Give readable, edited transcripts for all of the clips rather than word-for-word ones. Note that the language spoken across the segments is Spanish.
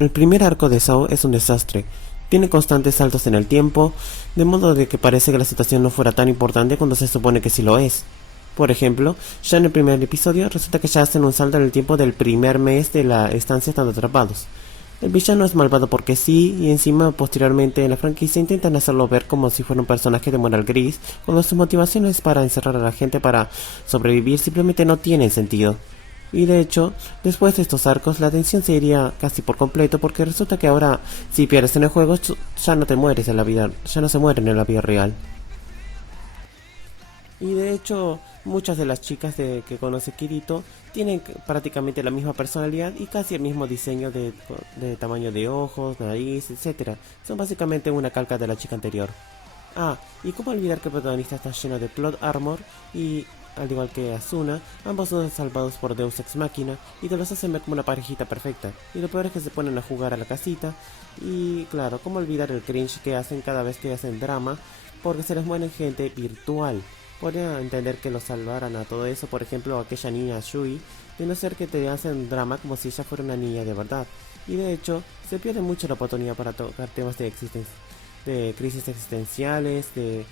El primer arco de Sao es un desastre. Tiene constantes saltos en el tiempo, de modo de que parece que la situación no fuera tan importante cuando se supone que sí lo es. Por ejemplo, ya en el primer episodio resulta que ya hacen un salto en el tiempo del primer mes de la estancia estando atrapados. El villano es malvado porque sí, y encima posteriormente en la franquicia intentan hacerlo ver como si fuera un personaje de moral gris, cuando sus motivaciones para encerrar a la gente para sobrevivir simplemente no tienen sentido. Y de hecho, después de estos arcos, la tensión se iría casi por completo porque resulta que ahora, si pierdes en el juego, ya no te mueres en la vida, ya no se mueren en la vida real. Y de hecho, muchas de las chicas que conoce Kirito tienen prácticamente la misma personalidad y casi el mismo diseño de tamaño de ojos, nariz, etcétera. Son básicamente una calca de la chica anterior. Ah, y cómo olvidar que el protagonista está lleno de plot armor y, al igual que Asuna, ambos son salvados por Deus Ex Machina y te los hacen ver como una parejita perfecta. Y lo peor es que se ponen a jugar a la casita y, claro, cómo olvidar el cringe que hacen cada vez que hacen drama porque se les muere gente virtual. Podría entender que los salvaran a todo eso, por ejemplo, a aquella niña Shui, de no ser que te hacen drama como si ella fuera una niña de verdad. Y de hecho, se pierde mucho la oportunidad para tocar temas de crisis existenciales, de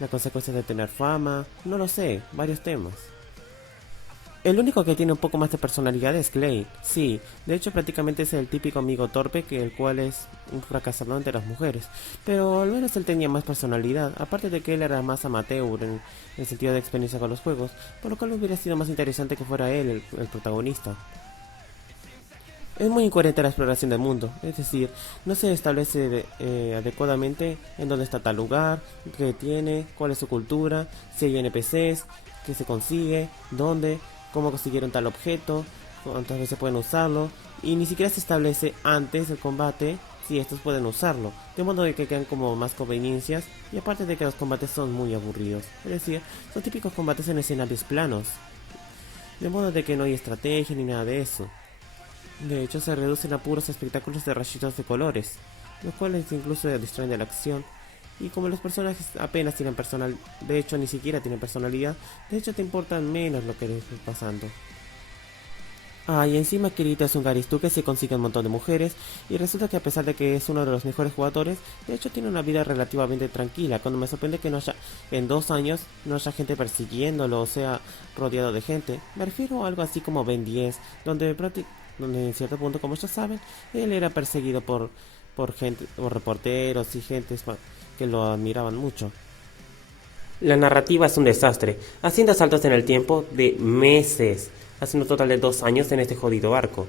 las consecuencias de tener fama, no lo sé, varios temas. El único que tiene un poco más de personalidad es Clay. Sí, de hecho prácticamente es el típico amigo torpe que el cual es un fracasado ante las mujeres. Pero al menos él tenía más personalidad, aparte de que él era más amateur en el sentido de experiencia con los juegos, por lo cual hubiera sido más interesante que fuera él el protagonista. Es muy incoherente la exploración del mundo, es decir, no se establece adecuadamente en dónde está tal lugar, qué tiene, cuál es su cultura, si hay NPCs, qué se consigue, dónde, cómo consiguieron tal objeto, cuántas veces pueden usarlo, y ni siquiera se establece antes del combate si estos pueden usarlo, de modo de que quedan como más conveniencias, y aparte de que los combates son muy aburridos, es decir, son típicos combates en escenarios planos, de modo de que no hay estrategia ni nada de eso. De hecho, se reducen a puros espectáculos de rayitos de colores, los cuales incluso distraen de la acción. Y como los personajes apenas tienen personal, de hecho ni siquiera tienen personalidad, de hecho te importan menos lo que les está pasando. Ah, y encima Kirito es un Garistu que se consigue un montón de mujeres, y resulta que a pesar de que es uno de los mejores jugadores, de hecho tiene una vida relativamente tranquila, cuando me sorprende que no haya, en 2 años, no haya gente persiguiéndolo, o sea, rodeado de gente. Me refiero a algo así como Ben 10, donde en cierto punto, como ya saben, él era perseguido por gente, por reporteros y gente que lo admiraban mucho. La narrativa es un desastre, haciendo saltos en el tiempo de meses, haciendo un total de 2 años en este jodido arco.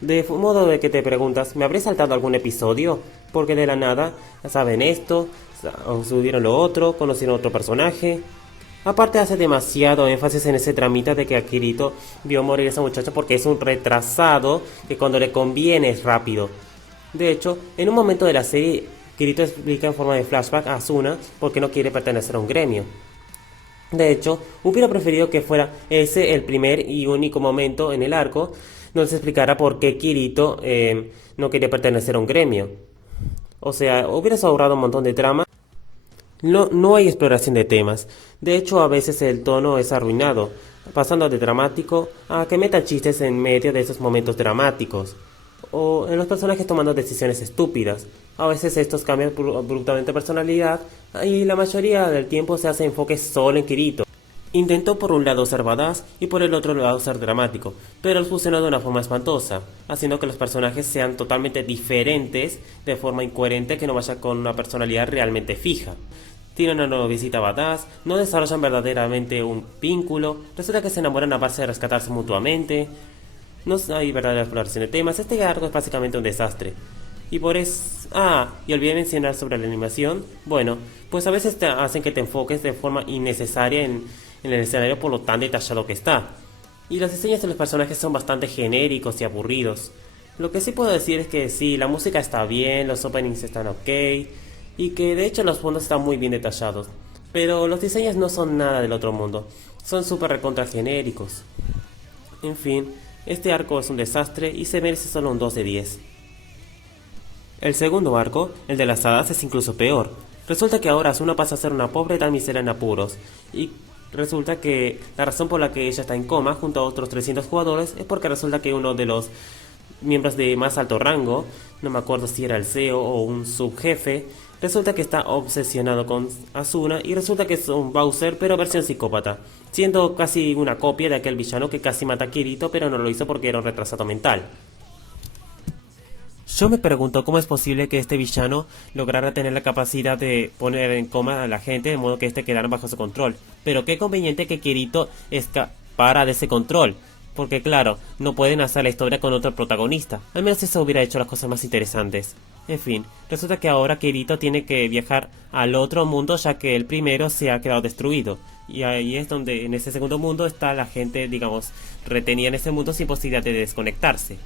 De modo de que te preguntas, ¿me habré saltado algún episodio? Porque de la nada, saben esto, subieron lo otro, conocieron otro personaje. Aparte hace demasiado énfasis en ese tramita de que Akirito vio morir a esa muchacha porque es un retrasado que cuando le conviene es rápido. De hecho, en un momento de la serie, Kirito explica en forma de flashback a Asuna por qué no quiere pertenecer a un gremio. De hecho, hubiera preferido que fuera ese el primer y único momento en el arco donde se explicara por qué Kirito no quería pertenecer a un gremio. O sea, hubieras ahorrado un montón de trama. No, no hay exploración de temas. De hecho, a veces el tono es arruinado, pasando de dramático a que metan chistes en medio de esos momentos dramáticos. O en los personajes tomando decisiones estúpidas. A veces estos cambian abruptamente de personalidad y la mayoría del tiempo se hace enfoque solo en Kirito. Intentó por un lado ser badass y por el otro lado ser dramático, pero los funcionó de una forma espantosa, haciendo que los personajes sean totalmente diferentes de forma incoherente que no vaya con una personalidad realmente fija. Tienen una noviecita badass, no desarrollan verdaderamente un vínculo, resulta que se enamoran a base de rescatarse mutuamente, no hay verdadera exploración de temas, este arco es básicamente un desastre. Y por eso... Ah, y olvidé mencionar sobre la animación. Bueno, pues a veces te hacen que te enfoques de forma innecesaria en el escenario por lo tan detallado que está. Y los diseños de los personajes son bastante genéricos y aburridos. Lo que sí puedo decir es que sí, la música está bien, los openings están ok, y que de hecho los fondos están muy bien detallados. Pero los diseños no son nada del otro mundo, son súper recontra genéricos. En fin, este arco es un desastre y se merece solo un 2 de 10. El segundo arco, el de las hadas, es incluso peor. Resulta que ahora Asuna pasa a ser una pobre damisela en apuros, y resulta que la razón por la que ella está en coma junto a otros 300 jugadores es porque resulta que uno de los miembros de más alto rango, no me acuerdo si era el CEO o un subjefe, resulta que está obsesionado con Asuna y resulta que es un Bowser pero versión psicópata, siendo casi una copia de aquel villano que casi mata a Kirito pero no lo hizo porque era un retrasado mental. Yo me pregunto cómo es posible que este villano lograra tener la capacidad de poner en coma a la gente de modo que éste quedara bajo su control. Pero qué conveniente que Kirito escapara de ese control. Porque claro, no pueden hacer la historia con otro protagonista. Al menos eso hubiera hecho las cosas más interesantes. En fin, resulta que ahora Kirito tiene que viajar al otro mundo ya que el primero se ha quedado destruido. Y ahí es donde en ese segundo mundo está la gente, digamos, retenida en ese mundo sin posibilidad de desconectarse.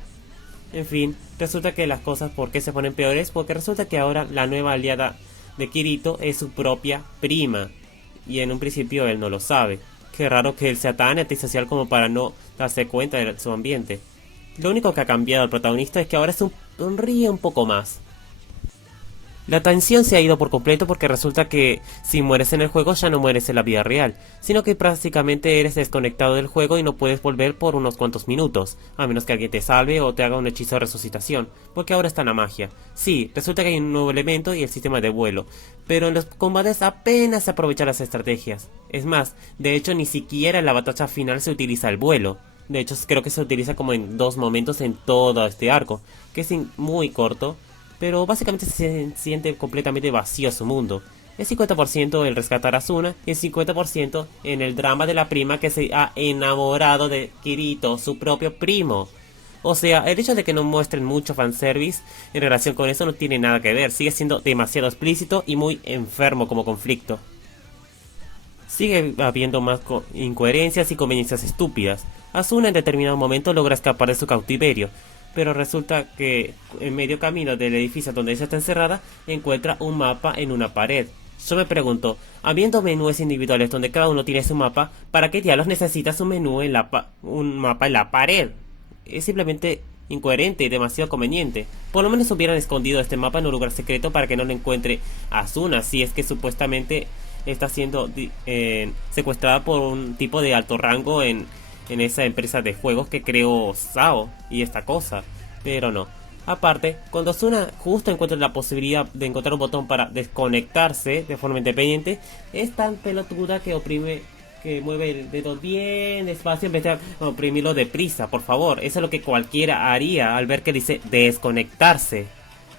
En fin, resulta que las cosas ¿por qué se ponen peores? Porque resulta que ahora la nueva aliada de Kirito es su propia prima. Y en un principio él no lo sabe. Qué raro que él sea tan antisocial como para no darse cuenta de su ambiente. Lo único que ha cambiado el protagonista es que ahora sonríe un poco más. La tensión se ha ido por completo porque resulta que si mueres en el juego ya no mueres en la vida real, sino que prácticamente eres desconectado del juego y no puedes volver por unos cuantos minutos, a menos que alguien te salve o te haga un hechizo de resucitación, porque ahora está la magia. Sí, resulta que hay un nuevo elemento y el sistema de vuelo, pero en los combates apenas se aprovechan las estrategias. Es más, de hecho ni siquiera en la batalla final se utiliza el vuelo. De hecho creo que se utiliza como en dos momentos en todo este arco, que es muy corto, pero básicamente se siente completamente vacío su mundo. El 50% el rescatar a Asuna y el 50% en el drama de la prima que se ha enamorado de Kirito, su propio primo. O sea, el hecho de que no muestren mucho fanservice en relación con eso no tiene nada que ver, sigue siendo demasiado explícito y muy enfermo como conflicto. Sigue habiendo más incoherencias y conveniencias estúpidas. Asuna en determinado momento logra escapar de su cautiverio, pero resulta que en medio camino del edificio donde ella está encerrada encuentra un mapa en una pared. Yo me pregunto, habiendo menús individuales donde cada uno tiene su mapa, ¿para qué diablos necesitas un menú en un mapa en la pared? Es simplemente incoherente y demasiado conveniente. Por lo menos hubieran escondido este mapa en un lugar secreto para que no lo encuentre Asuna, si es que supuestamente está siendo secuestrada por un tipo de alto rango en esa empresa de juegos que creó SAO y esta cosa. Pero no. Aparte, cuando Asuna justo encuentra la posibilidad de encontrar un botón para desconectarse de forma independiente, es tan pelotuda que mueve el dedo bien despacio en vez de oprimirlo deprisa, por favor. Eso es lo que cualquiera haría al ver que dice desconectarse.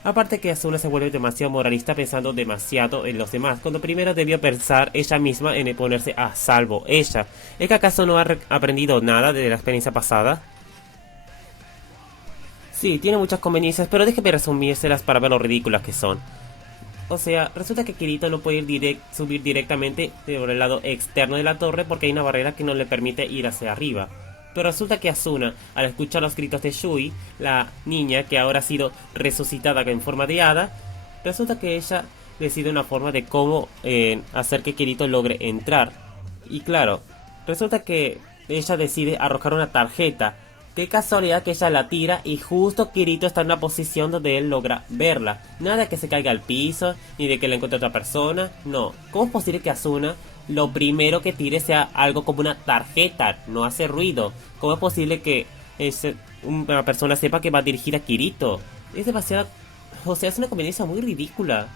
Aparte que Asuna se vuelve demasiado moralista pensando demasiado en los demás, cuando primero debió pensar ella misma en ponerse a salvo ella. ¿Es que acaso no ha aprendido nada de la experiencia pasada? Sí, tiene muchas conveniencias, pero déjeme resumírselas para ver lo ridículas que son. O sea, resulta que Kirito no puede subir directamente por el lado externo de la torre porque hay una barrera que no le permite ir hacia arriba. Pero resulta que Asuna, al escuchar los gritos de Yui, la niña que ahora ha sido resucitada en forma de hada, resulta que ella decide una forma de cómo hacer que Kirito logre entrar. Y claro, resulta que ella decide arrojar una tarjeta. Qué casualidad que ella la tira y justo Kirito está en una posición donde él logra verla. Nada de que se caiga al piso, ni de que la encuentre otra persona. No, ¿cómo es posible que Asuna lo primero que tire sea algo como una tarjeta? No hace ruido. ¿Cómo es posible que una persona sepa que va a dirigir a Kirito? Es demasiado... O sea, es una conveniencia muy ridícula.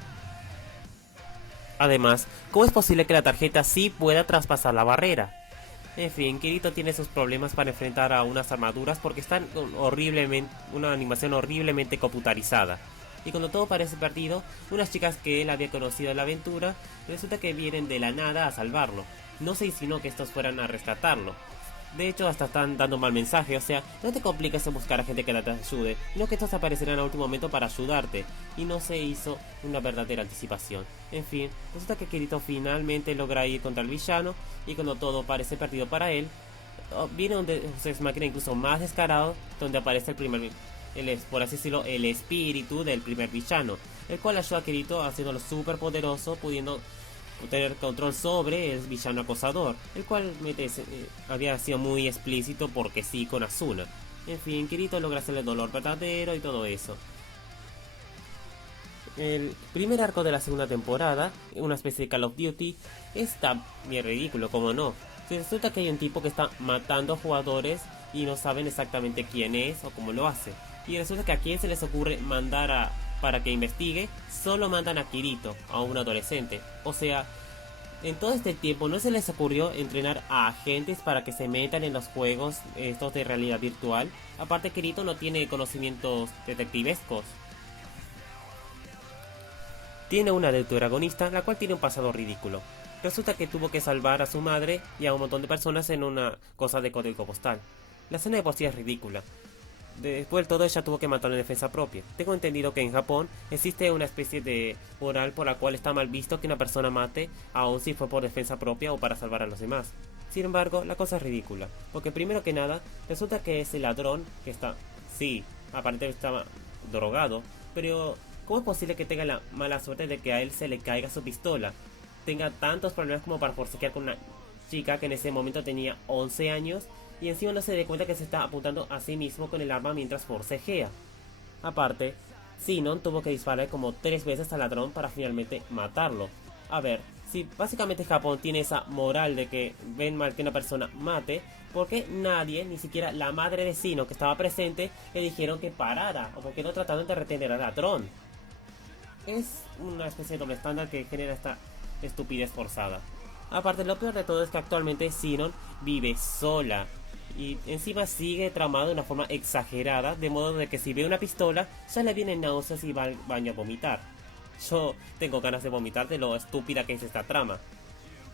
Además, ¿cómo es posible que la tarjeta sí pueda traspasar la barrera? En fin, Kirito tiene sus problemas para enfrentar a unas armaduras porque están horriblemente, una animación horriblemente computarizada. Y cuando todo parece perdido, unas chicas que él había conocido en la aventura, resulta que vienen de la nada a salvarlo. No se insinuó que estos fueran a rescatarlo. De hecho, hasta están dando un mal mensaje, o sea, no te compliques en buscar a gente que te ayude, sino que estos aparecerán al último momento para ayudarte, y no se hizo una verdadera anticipación. En fin, resulta que Kirito finalmente logra ir contra el villano, y cuando todo parece perdido para él, viene un Deus Máquina incluso más descarado, donde aparece por así decirlo, el espíritu del primer villano, el cual ayuda a Kirito haciéndolo súper poderoso, pudiendo tener control sobre el villano acosador, el cual había sido muy explícito porque sí con Asuna. En fin, Kirito logra hacerle dolor verdadero y todo eso. El primer arco de la segunda temporada, una especie de Call of Duty, está bien ridículo, como no. Resulta que hay un tipo que está matando jugadores y no saben exactamente quién es o cómo lo hace. Y resulta que a quien se les ocurre para que investigue, solo mandan a Kirito, a un adolescente. O sea, en todo este tiempo no se les ocurrió entrenar a agentes para que se metan en los juegos estos de realidad virtual. Aparte, Kirito no tiene conocimientos detectivescos. Tiene una deuteragonista, la cual tiene un pasado ridículo. Resulta que tuvo que salvar a su madre y a un montón de personas en una cosa de código postal. La escena de por sí es ridícula. Después de todo, ella tuvo que matar en defensa propia. Tengo entendido que en Japón existe una especie de moral por la cual está mal visto que una persona mate, aun si fue por defensa propia o para salvar a los demás. Sin embargo, la cosa es ridícula, porque primero que nada, resulta que ese ladrón que está, sí, aparentemente estaba drogado, pero ¿cómo es posible que tenga la mala suerte de que a él se le caiga su pistola? Tenga tantos problemas como para forcejear con una chica que en ese momento tenía 11 años y encima no se dé cuenta que se está apuntando a sí mismo con el arma mientras forcejea. Aparte, Sinon tuvo que disparar como 3 veces al ladrón para finalmente matarlo. A ver, si básicamente Japón tiene esa moral de que ven mal que una persona mate, ¿por qué nadie, ni siquiera la madre de Sinon que estaba presente, le dijeron que parara? ¿O por qué no trataron de retener al ladrón? Es una especie de doble estándar que genera esta estupidez forzada. Aparte, lo peor de todo es que actualmente Sinon vive sola y encima sigue traumado de una forma exagerada, de modo de que si ve una pistola ya le vienen náuseas y va al baño a vomitar. Yo tengo ganas de vomitar de lo estúpida que es esta trama.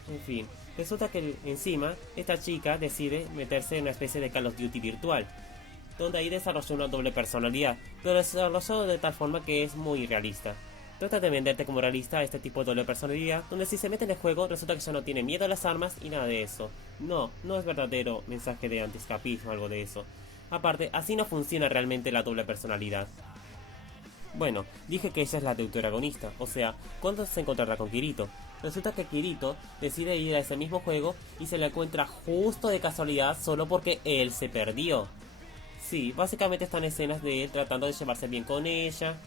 En fin, resulta que encima esta chica decide meterse en una especie de Call of Duty virtual, donde ahí desarrolla una doble personalidad, pero desarrollado de tal forma que es muy realista. Trata de venderte como realista a este tipo de doble personalidad, donde si se mete en el juego resulta que ya no tiene miedo a las armas y nada de eso. No, no es verdadero mensaje de antiescapismo o algo de eso. Aparte, así no funciona realmente la doble personalidad. Bueno, dije que ella es la deuteragonista, o sea, ¿cuándo se encontrará con Kirito? Resulta que Kirito decide ir a ese mismo juego y se la encuentra justo de casualidad solo porque él se perdió. Sí, básicamente están escenas de él tratando de llevarse bien con ella.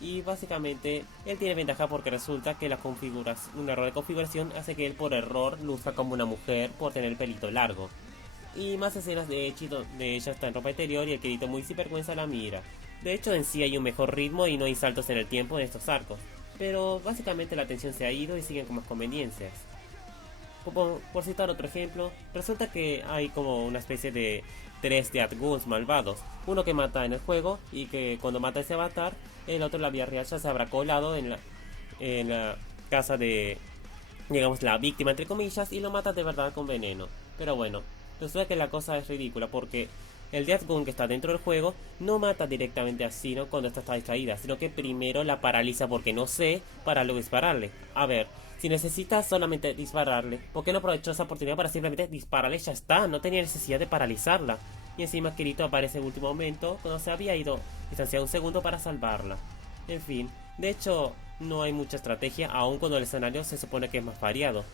Y básicamente él tiene ventaja porque resulta que un error de configuración hace que él por error luzca como una mujer por tener el pelito largo. Y más escenas de hecho donde ella está en ropa interior y el Kirito muy sin vergüenza la mira. De hecho en sí hay un mejor ritmo y no hay saltos en el tiempo en estos arcos. Pero básicamente la atención se ha ido y siguen con más conveniencias. Por citar otro ejemplo, resulta que hay como una especie de 3 Death Goons malvados. Uno que mata en el juego y que cuando mata a ese avatar, el otro en la vida real ya se habrá colado en la casa de, digamos, la víctima entre comillas y lo mata de verdad con veneno. Pero bueno, resulta que la cosa es ridícula porque el Death Goon que está dentro del juego no mata directamente a Sino cuando esta está distraída, sino que primero la paraliza porque no sé para luego dispararle. A ver, si necesita solamente dispararle, ¿por qué no aprovechó esa oportunidad para simplemente dispararle? Ya está, no tenía necesidad de paralizarla. Y encima Kirito aparece en último momento cuando se había ido distanciado un segundo para salvarla. En fin, de hecho no hay mucha estrategia aun cuando el escenario se supone que es más variado.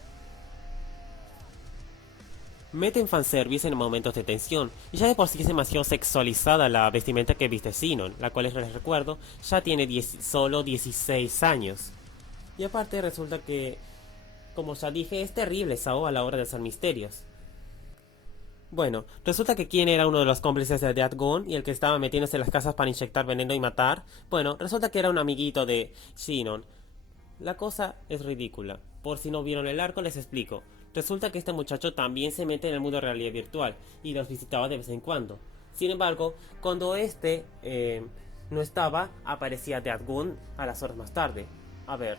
Meten fanservice en momentos de tensión, y ya de por sí es demasiado sexualizada la vestimenta que viste Sinon, la cual les recuerdo ya tiene solo 16 años. Y aparte resulta que, como ya dije, es terrible Sao a la hora de hacer misterios. Bueno, resulta que quien era uno de los cómplices de Death Goon y el que estaba metiéndose en las casas para inyectar veneno y matar, bueno, resulta que era un amiguito de Sinon. La cosa es ridícula. Por si no vieron el arco, les explico. Resulta que este muchacho también se mete en el mundo de realidad virtual y los visitaba de vez en cuando. Sin embargo, cuando no estaba, aparecía Death Goon a las horas más tarde. A ver,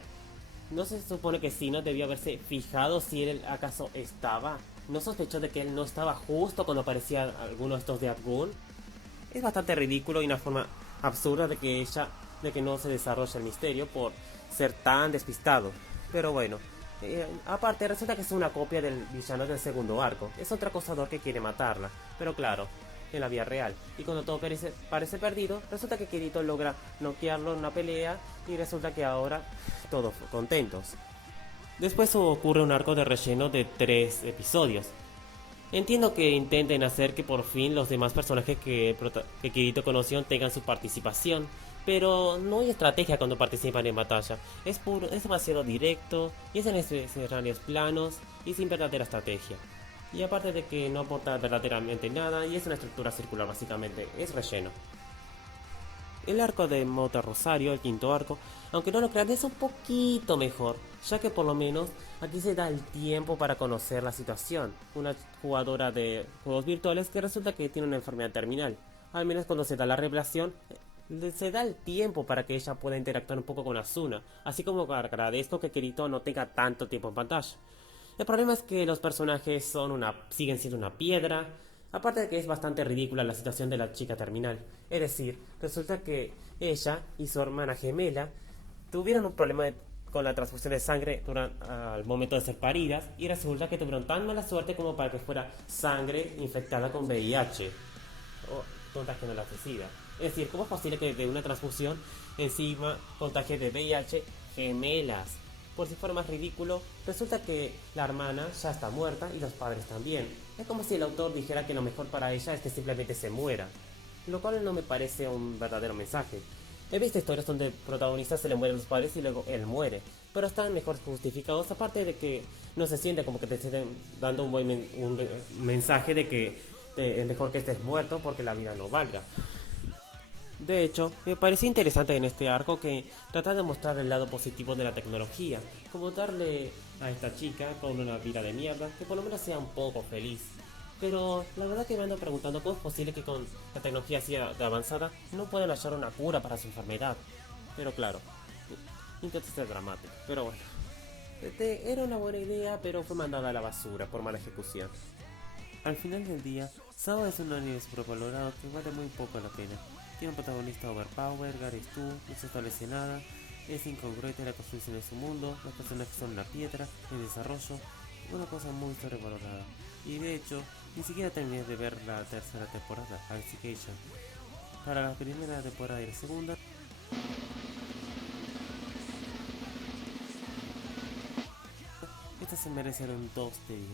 ¿no se supone que Sino debía haberse fijado si él acaso estaba? ¿No sospechó de que él no estaba justo cuando aparecía alguno de estos Death Goon? Es bastante ridículo y una forma absurda de que no se desarrolle el misterio por ser tan despistado. Pero bueno, aparte resulta que es una copia del villano del segundo arco. Es otro acosador que quiere matarla, pero claro, en la vida real. Y cuando todo parece perdido, resulta que Kirito logra noquearlo en una pelea y resulta que ahora todos contentos. Después ocurre un arco de relleno de 3 episodios. Entiendo que intenten hacer que por fin los demás personajes que Kirito conoció tengan su participación, pero no hay estrategia cuando participan en batalla. Es demasiado directo y es en escenarios planos y sin verdadera estrategia. Y aparte de que no aporta verdaderamente nada y es una estructura circular básicamente, es relleno. El arco de Mota Rosario, el quinto arco, aunque no lo crean, es un poquito mejor, ya que por lo menos aquí se da el tiempo para conocer la situación. Una jugadora de juegos virtuales que resulta que tiene una enfermedad terminal. Al menos cuando se da la revelación, se da el tiempo para que ella pueda interactuar un poco con Asuna, así como agradezco que Kirito no tenga tanto tiempo en pantalla. El problema es que los personajes siguen siendo una piedra, aparte de que es bastante ridícula la situación de la chica terminal. Es decir, resulta que ella y su hermana gemela tuvieron un problema con la transfusión de sangre al momento de ser paridas y resulta que tuvieron tan mala suerte como para que fuera sangre infectada con VIH o contagio de la SIDA. Es decir, ¿cómo es posible que de una transfusión encima contagie de VIH gemelas? Por si fuera más ridículo, resulta que la hermana ya está muerta y los padres también. Es como si el autor dijera que lo mejor para ella es que simplemente se muera, lo cual no me parece un verdadero mensaje. He visto historias donde el protagonista se le mueren los padres y luego él muere, pero están mejor justificados, aparte de que no se siente como que te estén dando un mensaje de que es mejor que estés muerto porque la vida no valga. De hecho, me pareció interesante en este arco que trata de mostrar el lado positivo de la tecnología, como darle a esta chica con una vida de mierda que por lo menos sea un poco feliz. Pero la verdad que me ando preguntando cómo es posible que con la tecnología así de avanzada no puedan hallar una cura para su enfermedad. Pero claro, intento ser dramático, pero bueno. Era una buena idea, pero fue mandada a la basura por mala ejecución. Al final del día, Sao es un anime supervalorado que vale muy poco la pena. Tiene un protagonista overpower, Gary Stu, no se establece nada, es incongruente la construcción de su mundo, los personajes son una piedra, el desarrollo, una cosa muy sobrevalorada. Y de hecho, ni siquiera terminé de ver la tercera temporada, Alicization. Para la primera temporada y la segunda, estas se merecen un 2 de 10.